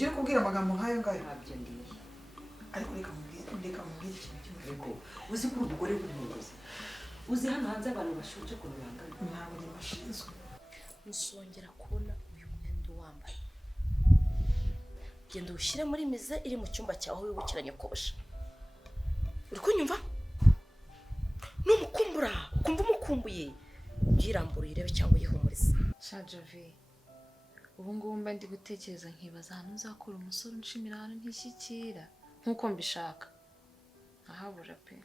ugiye kubwira amagambo nk'ayo ngayo ntabyo ndiye ariko reka mubwire ikintu kimwe ariko uzi ko umugore w'umuyobozi uzi hano hanze abantu bashuje ku bihangano ntabwo nyibashinzwe musongera kubona uyu mwenda wambaye genda ushyire muri mize iri mu cyumba cyawe wibukiranye kosha uri kunyumva numukumbura ukumva umukumbuye yirambura irebe cyangwa yihumuriza Shajave ubu ngubu mba ndi gutekereza nkibaza ahantu nzakura umusore unshimira ahantu ntishyikira nkuko mbishaka ahabura pe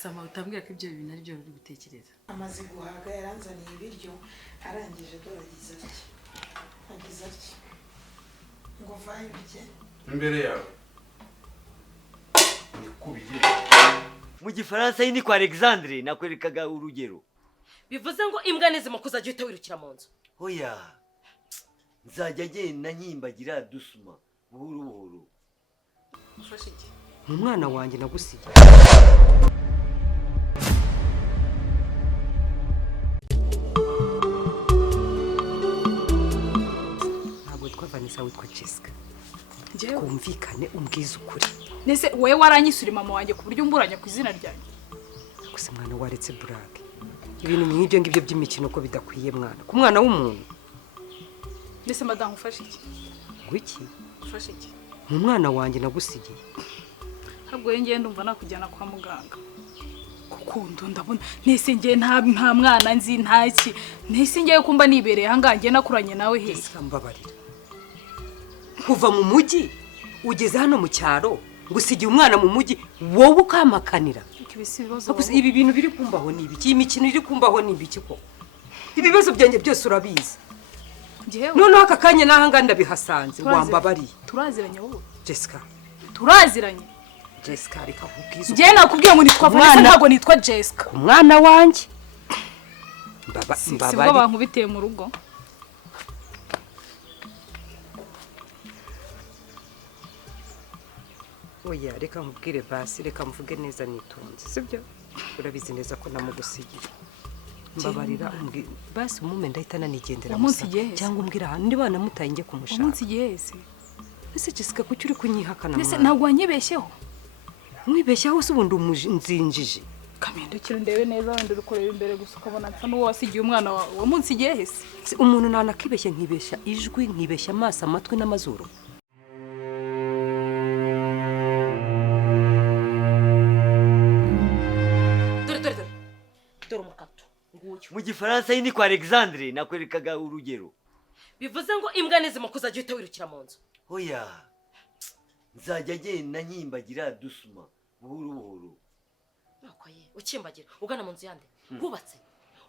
sama utambwira ko ibyo bintu ari byo uri gutekereza amaze guhaga yaranzaniye ibiryo arangije doragize ati ngo vaye bike imbere yawe nikubiye mu gifaransa ni kwa Alexandre nakwerekaga urugero bivuze ngo imbwa nizima kuzajya uhita wirukira mu nzu oya nzajya agenda nkimbagira dusuma buhuru buhuru ufashe iki umwana wanjye nagusiga ntabwo twavanisa witwa Jessica kumvikane umbwiza ukuri nese wewe waranyisura mama wanjye ku buryo umburanya ku izina ryanjye gusa mwana waretse burage ibintu nk'ibyo ngibyo by'imikino ko bidakwiye mwana ku mwana w'umuntu nese madamu ufashe iki gwiki ufashe iki mu mwana wanjye nagusigiye ntabwo yengeye ndumva nakujyana kwa muganga kuko ndabona nese ngiye nta mwana nzi ntaki nese ngiye kumba nibereye hangangiye nakuranye nawe he mbabarira kuva mu mujyi ugeze hano mu cyaro ngusigiye umwana mu mujyi wowe ukamakanira ibi bintu biri kumbaho ni ibiki imikino iri kumbaho ni ibiki ko ibibazo byanjye byose urabizi noneho aka kanya n'ahanga ndabihasanze wambabariye turaziranye wowe Jessica turaziranye Jessica reka nkubwize njye nakubwiye ngo nitwa Vanessa ntabwo nitwa Jessica umwana wanjye mbabari sibwo bankubiteye mu rugo oya reka nkubwire basi reka mvuge neza nitonze sibyo urabizi neza ko namugusigiye mbabarira umbwire basi umume ndahita nanigendera musa cyangwa umbwira ahantu ndi bana mutaye njye kumushaka umunsi yese ese Jessica kuki uri kunyihakana nese ntabwo wanyibeshyeho mwibeshyaho se ubundi nzinjije kamendukira ndebe neza wenda urukorera imbere gusa ukabona nsa n'uwo wasigiye umwana wa munsi yese umuntu nanakibeshya nkibeshya ijwi nkibeshya amaso amatwi n'amazuru mu gifaransa ni kwa Alexandre nakwerekaga urugero bivuze ngo imbwa nizima kuzajya uhita wirukira mu nzu oya nzajya agenda nkimbagira dusuma buhuru buhuru nakoye ukimbagira ugana mu nzu yande hubatse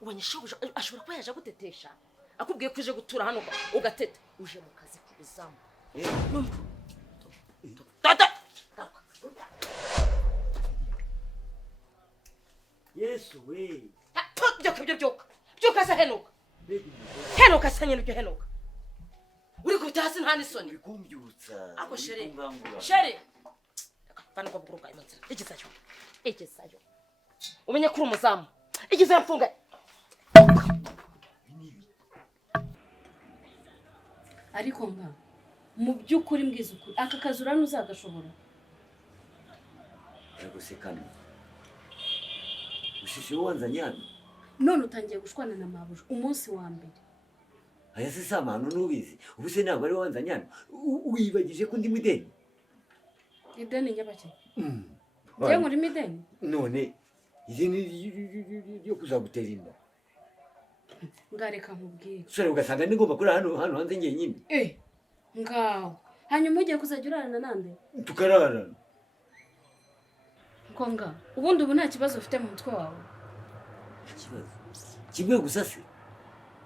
ubonye shobuja ashobora kuba yaje gutetesha akubwiye ko uje gutura hano ugateta uje mu kazi kubizamu tata Yesu we byuka se henuka se nyine henuka uri kubita hasi nta n'isoni bikumbyutsa ako shere bana kwa buguruka imanzira igezayo umenye kuri umuzamu igezayo mfunga ariko nka mu by'ukuri mbwiza ukuri aka kazi urana uzagashobora ariko se kandi ushishe wanzanye hano none utangiye gushwana na mabuja umunsi wa mbere aya se samano nubizi ubu se ntabwo ari wanzanye hano wibagije ko ndi mudeni ideni nyabake njye muri mideni none ideni ryo kuzagutera inda ngareka nkubwire sore ugasanga nigomba kuri hano hanze ngiye nyine ngaho hanyuma ugiye kuzajya urarana nande tukararana ko nga ubundi ubu nta kibazo ufite mu mutwe wawe ikibazo kimwe gusa se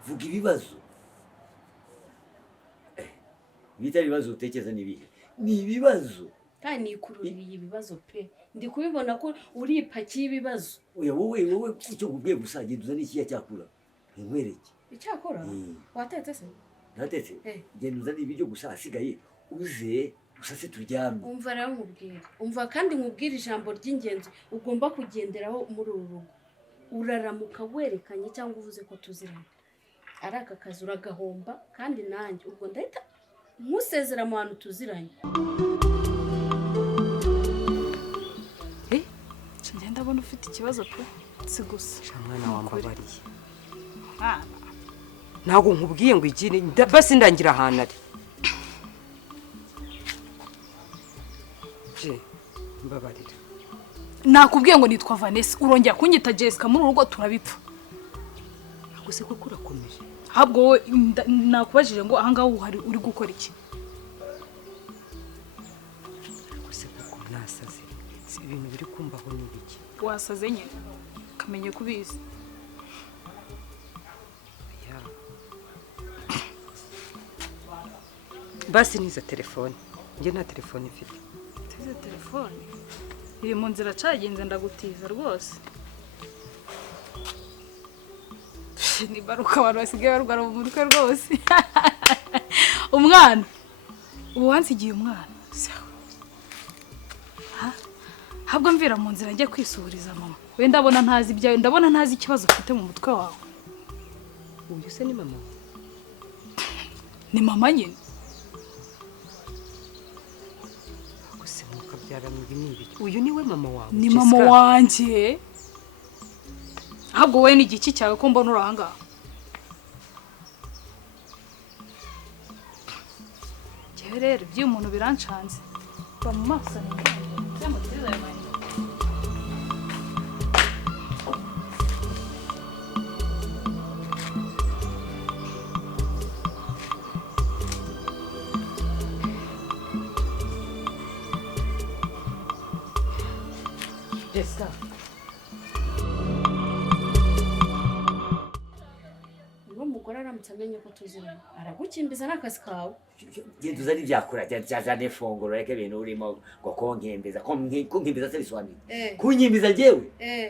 vuga ibibazo bitari ibibazo utekereza nibihe ni ibibazo kandi nikururiye ibibazo pe ndi kubibona ko uripakiye ibibazo oya wowe icyo kubwiye gusa genda n'ikiya cyakura nkwereke icyakora watetse se natetse genda uzane ibiryo gusa asigaye uze usase turyame umva rero nkubwira umva kandi nkubwira ijambo ry'ingenzi ugomba kugenderaho muri uru rugo uraramuka werekanye cyangwa uvuze ko tuziranye ari aka kazi uragahomba kandi nanjye ubwo ndahita nkusezera mu bantu tuziranye. Ngenda ndabona ufite ikibazo pe si gusa mwana wambabariye ntabwo nkubwiye ngo igire basi ndangira ahantu ari je mbabarira nakubwiye ngo nitwa Vanessa urongera kunyita Jessica muri urugo turabipfa ntabwo se koko urakomeje ahubwo wowe nakubajije ngo ahangaha uhari uri gukora iki ntabwo se koko nasaze si ibintu biri kumbaho n'ibiki wasaze nyine kamenye kubizi basi niza telefone njye nta telefone mfite tize telefone iri mu nzira cagenze ndagutiza rwose ni baruka abantu basigaye barwara mu mutwe rwose umwana ubu wansigiye umwana habwo mvira mu nzira njye kwisuhuriza mama we ndabona ntazi ibyawe ndabona ntazi ikibazo ufite mu mutwe wawe uyu se ni mama ni mama nyine gusa mukabyara mu binibiki uyu niwe mama wawe ni mama wanjye ahubwo we ni igiki cyawe ko mbona uri ahangaha njyewe rero iby'uyu muntu birancanze va mu maso Jessica Umugore aramutse amenye ko tuziranye aragukimbiza n'akazi kawe. Genda uzane ibyakura cyane ifunguro reka ibintu urimo ngo konkembiza konkembiza se bisobanuye kunyimbiza jewe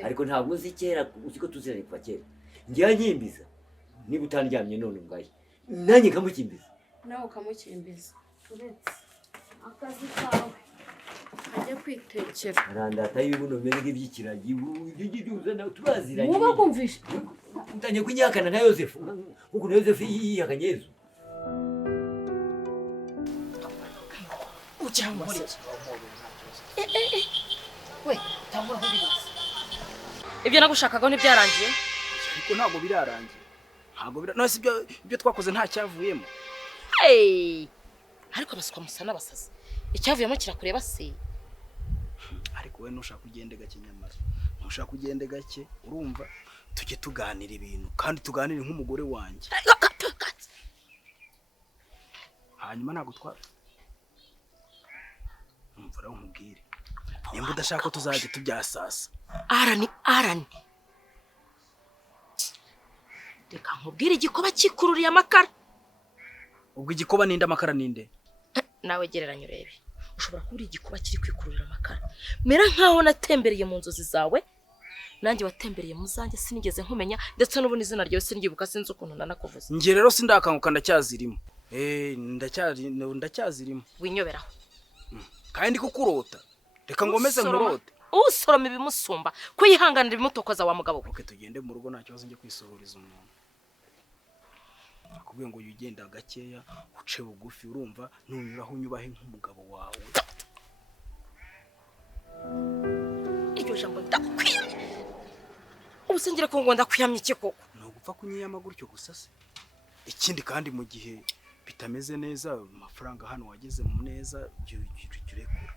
ariko ntabwo uzi kera uzi ko tuziranye kuva kera ngiye nyimbiza niba utandyamye none ubwaye nanjye kamukimbiza nawe ukamukimbiza uretse akazi kawe ajya kwitekera arandata y'ubuno bimeze nk'iby'ikiragi ibyo uzana turaziranye muba kumvisha utanye kunyakana na Yosefu kuko Yosefu yihakanye Yesu cyangwa se we tangura kubibaza ibyo nagushakaga ntibyarangiye ariko ntabwo birarangiye none ibyo twakoze nta cyavuyemo ariko basukwa musa n'abasazi icyavuyemo kirakureba se ariko we nushaka kugende gake nyamara nushaka kugende gake urumva tujye tuganira ibintu kandi tuganire nk'umugore wanjye hanyuma ntabwo umva rero nkubwire nimba udashaka ko tuzajya tubyasasa arani reka nkubwire igikoba kikururiye amakara ubwo igikoba ninde amakara ninde nawe gereranya urebe ushobora kubura igikuba kiri kwikururira amakara mera nkaho natembereye mu nzozi zawe nanjye watembereye mu zanjye sinigeze nkumenya ndetse n'ubu n'izina ryawe singibuka sinzi ukuntu nanakuvuze ngiye rero sindakanguka ndacyazirimo ndacyazirimo winyoberaho kandi kukurota reka ngomeze nkurote usoroma ibimusumba kuyihanganira ibimutokoza wa mugabo we tugende mu rugo nta kibazo njye kwisuhuriza umuntu akubwiye ngo ugenda gakeya uce bugufi urumva nunyuraho unyubahe nk'umugabo wawe iryo jambo ndakwiyamye ubusengere ko ngo ndakwiyamye iki koko ntugupfa kunyiyama gutyo gusa se ikindi kandi mu gihe bitameze neza amafaranga hano wageze mu neza urekura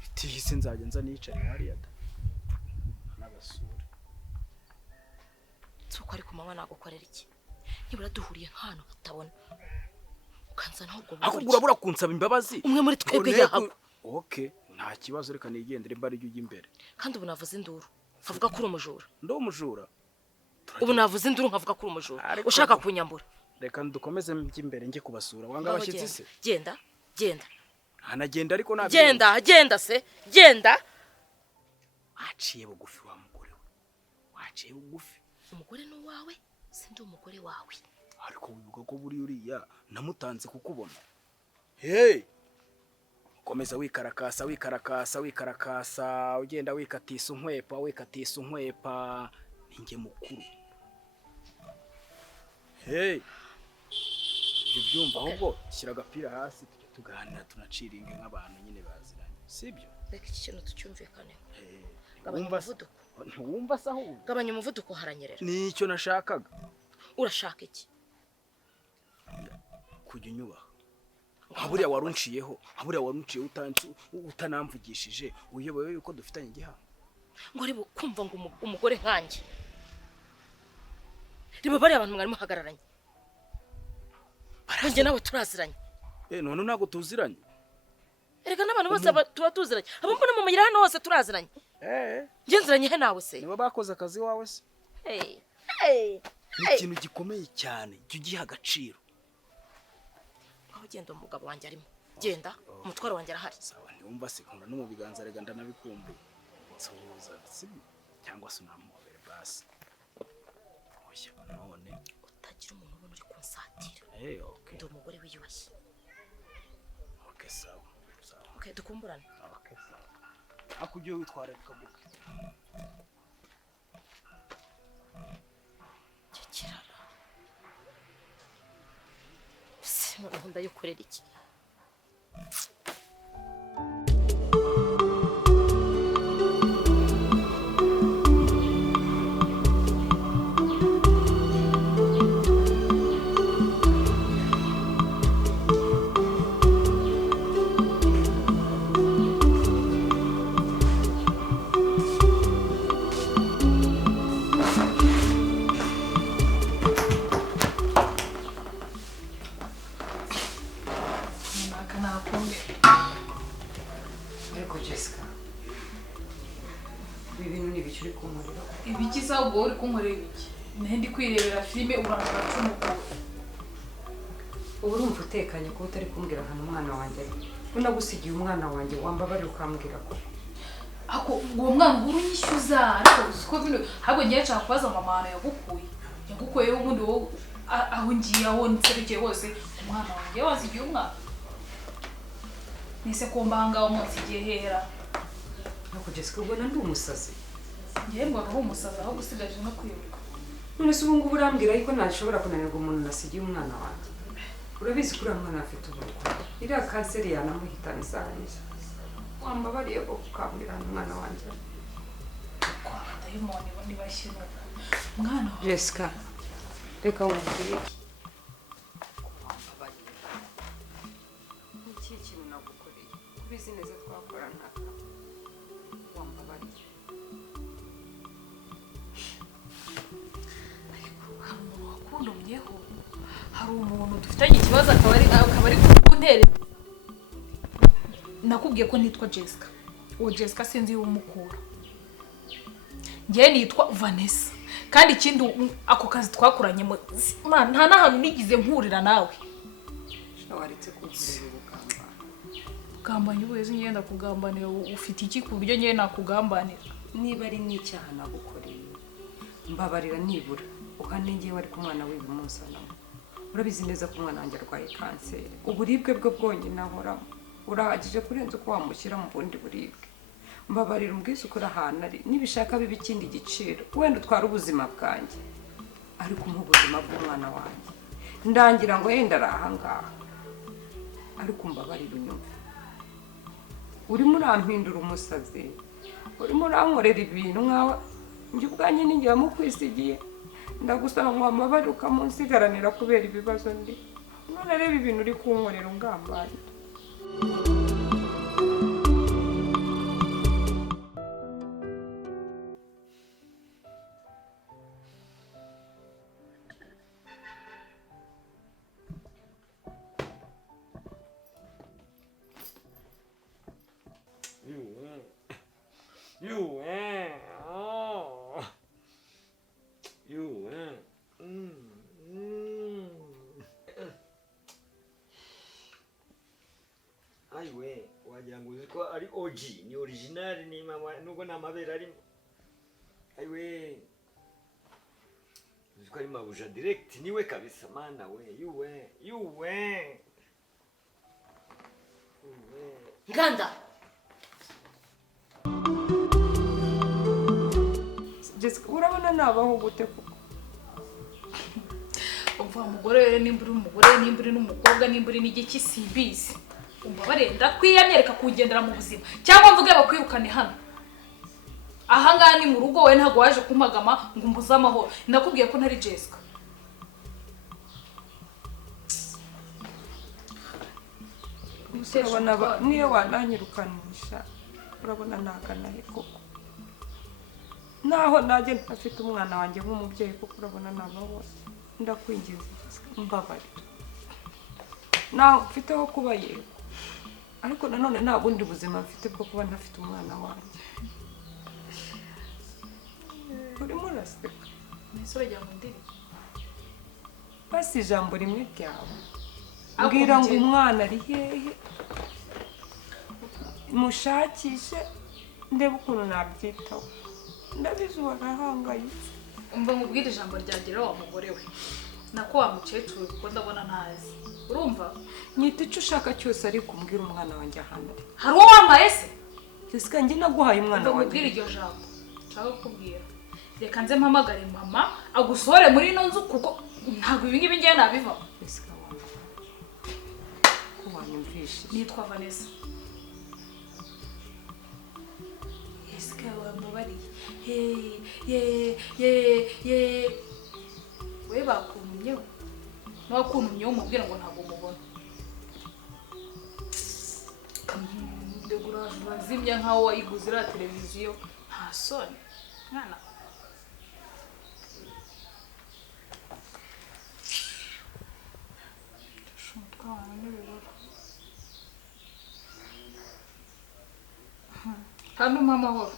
bitihise nzajya nza nicaye hariya n'abasura tuko ariko mama nagukorera iki nibura duhuriye nk'ahantu batabona ukanzana ahubwo akugura bura kunsaba imbabazi umwe muri twebwe yahago okay nta kibazo reka nigendere mbari ujye imbere kandi ubu navuze induru nkavuga ko uri umujura ndo umujura ubu navuze induru nkavuga ko uri umujura ushaka kunyambura reka dukomeze imbere njye kubasura wanga abashyitsi se genda hanagenda ariko nabyo genda se genda waciye bugufi wa mugore we waciye bugufi umugore no wawe sindi umugore wawe ariko wibuka ko buri uriya namutanze kukubona komeza wikarakasa ugenda wikatisa unkwepa ninjye mukuru ibyo byumva ahubwo shyira agapira hasi tujye tuganira tunaciringe nk'abantu nyine baziranye sibyo reka iki kintu tucyumvikaneho ntiwumva se ahubwo gabanya umuvuduko haranyerera nicyo nashakaga urashaka iki kujya unyubaha haburiya warunciyeho utanamvugishije uyoboye yuko dufitanye igihano ngo reba kumva ngo umugore nkanjye reba bariya abantu mwari muhagararanye baranjye nawe turaziranye none ntabwo tuziranye erega n'abantu bose tuba tuziranye abo mbona mu mayira hano hose turaziranye ngenziranye he nawe se niba bakoze akazi wawe se ni ikintu gikomeye cyane jya ugiha agaciro aho genda umugabo wanjye arimo genda umutwaro wanjye arahari sawa ntiwumva se nkunda no mu biganza rega ndanabikumbuye nsuhuza sibyo cyangwa se unamuhobere basi oya none utagira umuntu ubona uri kunsatira okay ndi umugore wiyubashye okay sawa okay dukumburane okay sawa akujye witwara kabuke kirara se noneho ndayikorera iki ariko Jessica ibi bintu ni ibiki uri kunkorera ibiki se ubwo uri kunkorera ibiki ndi kwirebera filime urangara cy'umugore ubu urumva utekanye ko utari kumbwira ahantu umwana wanjye ari ko nagusigiye umwana wanjye wambabarira ukambwira ko ako uwo mwana urunyishyuza ariko siko bino ahubwo ngiye nshaka kubaza mama hano yagukuye ubundi wowe aho ngiye aho nserukiye hose umwana wanjye wasigiye umwana nise ko mbanga umunsi igihe hera ariko Jessica ubwo ndi umusazi ngiye mbona aho umusazi aho gusigaje no kwibuka none se ubu ngubu urambwira ariko ntashobora kunanirwa umuntu nasigiye umwana wanjye urabizi ko uriya mwana afite uburwayi iriya kanseri yanamuhitana isaha n'isaha wambabariye ko ukambwira umwana wanjye kwa dayimoni ntibashyira umwana wawe Jessica reka wumvire ni ikihe kintu nagukoreye kubizi neza twakorana wambabariye ariko hari umuntu wakundomyeho hari umuntu dufitanye ikibazo akaba ari kunterera nakubwiye ko nitwa Jessica uwo Jessica sinzi y'umukura ngiye nitwa Vanessa kandi ikindi ako kazi twakoranye nta n'ahantu nigize mpurira nawe waretse kugira ubugamba kugambanya ubuheze ngenda kugambanira ufite iki ku buryo ngiye nakugambanira niba ari n'icyaha nagukoreye mbabarira nibura ukanengeye wari ku mwana w'ibi mpuzanawe urabizi neza ko umwana wanjye arwaye kanseri uburibwe bwe bwonyine ahoramo urahagije kurenza uko wamushyira mu bundi buribwe mbabarira umbwize ukuri ahantu ari nibishaka biba ikindi giciro wenda utwara ubuzima bwanjye ariko umuha ubuzima bw'umwana wanjye ndangira ngo yenda ari ahangaha ariko mbabarira unyumve urimo urampindura umusazi urimo urankorera ibintu nkawe njye ubwanjye ninjye wamukwisigiye ndagusaba ngo wambabarire ukamunsigaranira kubera ibibazo ndi none reba ibintu uri kunkorera ungambanira Aiwe wagira ngo uzi ko ari OG ni original ni mama nubwo namabera arimo aiwe uzi ko ari mabuja direct niwe kabisa mana we yuwe nganda Jessica urabona nabaho gute kuko umva umugore rero nimba uri umugore nimba uri n'umukobwa nimba uri n'igiki simbizi umva barenda kwiyamyereka kugendera mu buzima cyangwa mvuge bakwirukane hano aha ngaha ni mu rugo we ntabwo waje kumpagama ngo umbuze amahoro ndakubwiye ko ntari Jessica urabona niyo wananyirukanisha urabona naganahe koko naho najye ntafite umwana wanjye nk'umubyeyi kuko urabona nabo ndakwinginze mbabarira naho mfite ho kuba yego ariko nanone nta bundi buzima mfite bwo kuba ntafite umwana wanjye urimo uraseka nisore rya mundiri basi ijambo rimwe ryawe mbwira ngo umwana ari hehe mushakishe ndebe ukuntu nabyitaho ndabizi warahangayitse umva nkubwire ijambo ryagira wa mugore we nako wa mukecuru kuko ndabona ntazi urumva nyita icyo ushaka cyose ariko umbwira umwana wanjye ahantu ari hari uwo wambaye se Jessica njye naguhaye umwana wanjye nkubwire iryo jambo nshaka kukubwira reka nze mpamagare mama agusohore muri ino nzu kuko ntabwo ibi ngibi ngiye nabivamo Jessica ko wanyumvishije nitwa Vanessa Jessica wambabariye we bakuntumyeho n'abakuntumyeho umubwira ngo ntabwo umubona ndegura bazimya nk'aho wayiguze iriya televiziyo nta soni mwana kandi umpa amahoro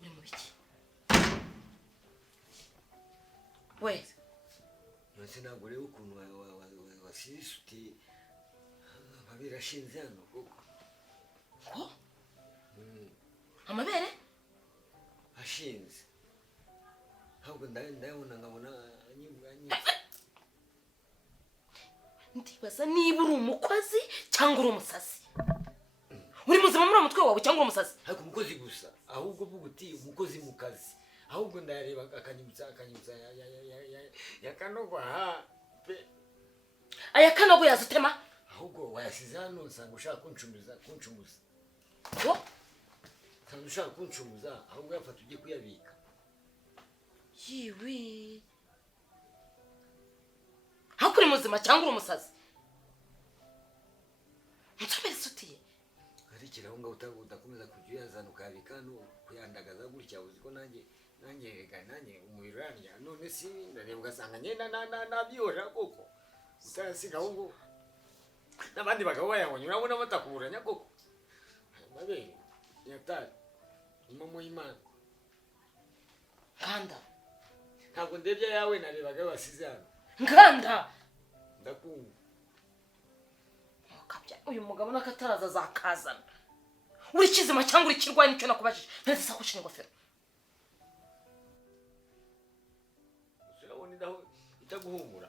uri mu biki we yose ntabwo ureba ukuntu wasisuti amabere ashinze hano koko ko amabere ashinze ahubwo ndayabona nkabona ndibaza niba uri umukozi cyangwa uri umusazi uri muzima muri umutwe wawe cyangwa uri umusazi ariko umukozi gusa ahubwo vuga uti umukozi mu kazi ahubwo ndayareba akanyibutsa yakanogwa ha pe aya kanogo yazutema ahubwo wayasize hano nsanga ushaka kuncumiza ko nsanga ushaka kuncumiza ahubwo yafata ugiye kuyabika yiwi hakuri muzima cyangwa uri umusazi nsomere sutiye arikira aho ngaho udakomeza kujya uyazana ukayabika hano kuyandagaza gutya uzi ko nanjye umubiri urarya none si ndareba ugasanga nyine nabyihorera koko utayasiga ahubwo n'abandi bagabo bayabonye urabona batakuburanya koko amabere yatari impamo y'Imana nganda ntabwo ndebye yawe narebaga basize hano nganda ndakumva uyu mugabo nakataraza azakazana uri kizima cyangwa uri kirwaye nicyo nakubajije neza sakoshi n'ingofero urabona itaguhumura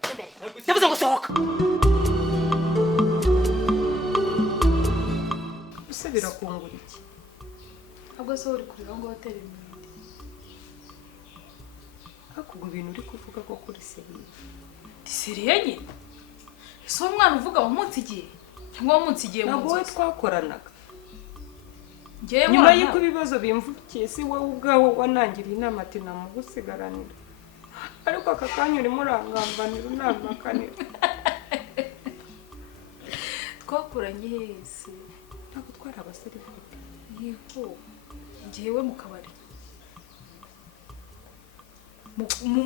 yavuze ngo sohoka ese birakungura iki ahubwo se uri kurira ngo hoteli n'ibindi hakuga ibintu uri kuvuga ko kuri seriye diseriye nyine ese uwo mwana uvuga wamunsigiye cyangwa wamunsigiye mu ntabwo we nzozi twakoranaga ngewe nyuma y'uko ibibazo bimvukiye si wowe ubwawe wanangiriye inama ati namugusigaranira ariko aka kanya urimo urangambanira unamakanira twakuranye hese ntabwo twari abasirikare yego ngewe mu kabari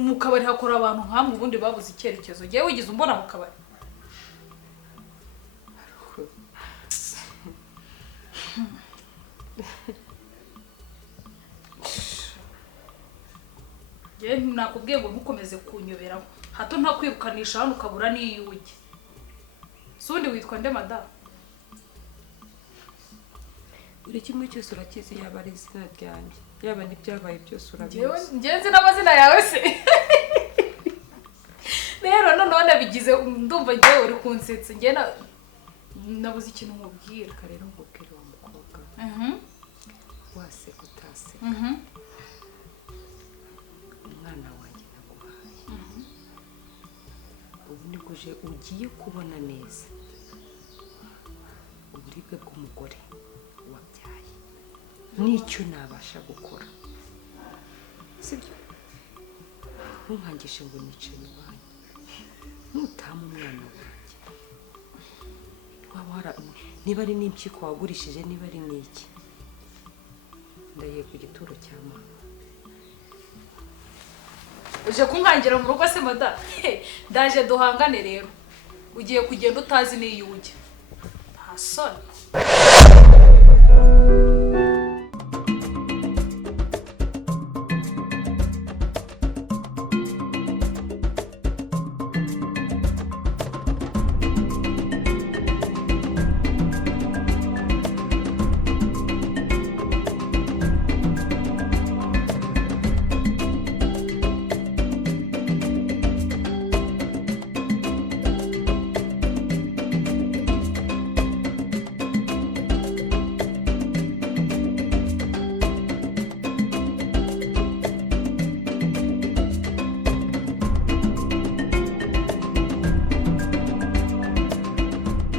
mu kabari hakora abantu nkamwe ubundi babuze icyerekezo ngewe wigize umbona mu kabari ngewe nakubwiye ngo ntukomeze kunyoberaho hato ntakwirukanisha hano ukabura n'iyo ujya si undi witwa nde madamu buri kimwe cyose urakizi yaba ari izina ryanjye yaba n'ibyabaye byose urabizi ngewe nzi n'amazina yawe se rero noneho nabigize ndumva ngewe uri kunsetsa ngewe nabuze ikintu nkubwira rero nkubwira uwo mukobwa wase utase umwana wanjye naguhaye ubu niguje ugiye kubona neza uburibwe bw'umugore wabyaye n'icyo nabasha gukora sibyo ntunkangishe ngo nicaye iwanyu nutama umwana wanjye waba niba ari n'impyiko wagurishije niba ari n'iki ndahiye ku gituro cya mama uje kunkangira mu rugo se mada ndaje duhangane rero ugiye kugenda utazi n'iyo ujya nta soni